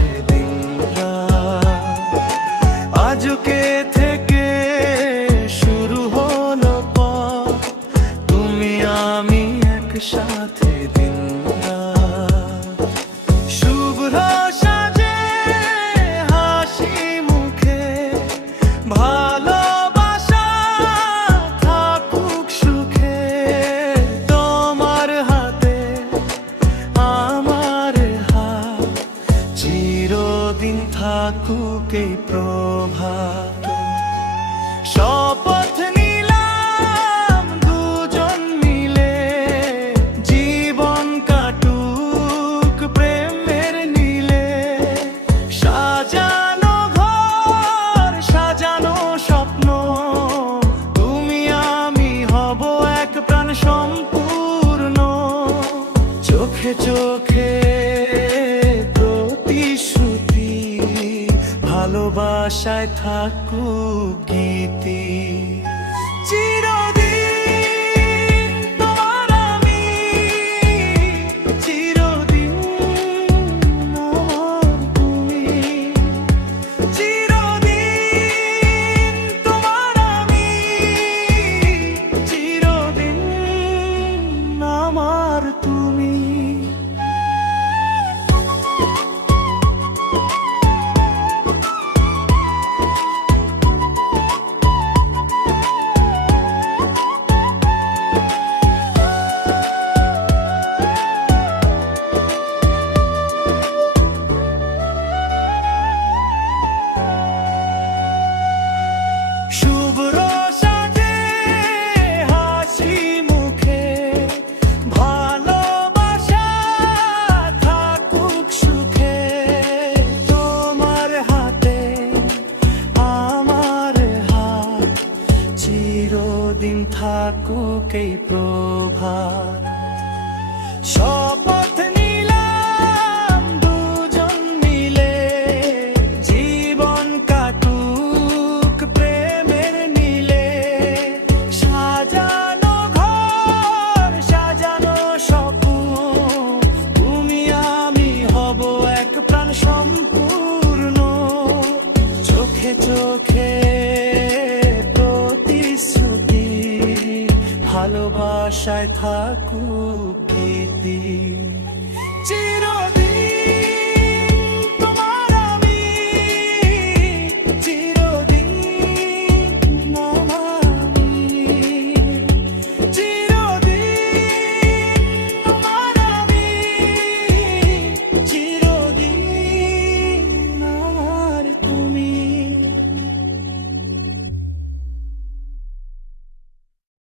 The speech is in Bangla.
সাথে দিন রাত। আজকে থেকে শুরু হলো পথ, তুমি আমি একসাথে দিন রাত। শুভ্র সাজে হাসি মুখে ভালোবাসা থাকুক সুখে। তোমার হাতে আমার হাত, চিরদিন থাকুক এই প্রভাত। শপথ নিলাম দুজন মিলে, জীবন কাটুক প্রেমের নীলে। সাজানো ঘর সাজানো স্বপ্ন, তুমি আমি হব এক প্রাণ সম্পূর্ণ। চোখে চোখে প্রতিশ্রুতি, ভালোবাসায় থাকুক গীতি। চিরদিন তোমার আমি, চিরদিন আমার তুমি। চিরদিন তোমার আমি, চিরদিন আমার তুমি। শুভ্র সাজে হাসি মুখে ভালোবাসা থাকুক সুখে। তোমার হাতে আমার হাত, চিরদিন থাকুক এই প্রভাত। শপথ নিলাম দুজন মিলে, জীবন কাটুক প্রেমের নীলে। সাজানো ঘর সাজানো স্বপ্ন, তুমি আমি হব এক প্রাণ সম্পূর্ণ। চোখে চোখে প্রতিশ্রুতি, ভালোবাসায় থাকুক গীতি। চিরদিন